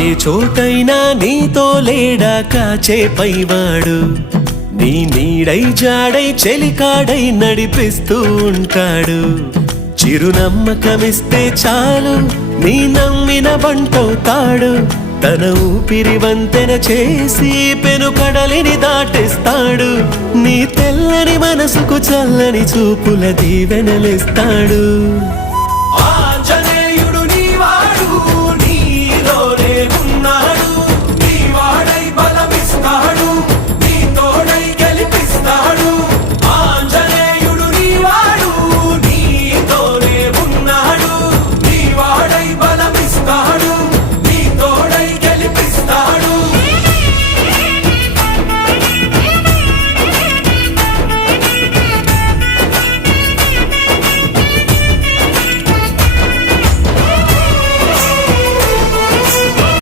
ఏ చోటైనా నీతో లేడా కాచే పైవాడు, నీ నీడై జాడై చెలికాడై నడిపిస్తూ ఉంటాడు. చిరునమ్మకమిస్తే చాలు నీ నమ్మిన బంటవుతాడు. తన ఊపిరి వంతెన చేసి పెను కడలిని దాటిస్తాడు. నీ తెల్లని మనసుకు చల్లని చూపుల దీవెనలిస్తాడు.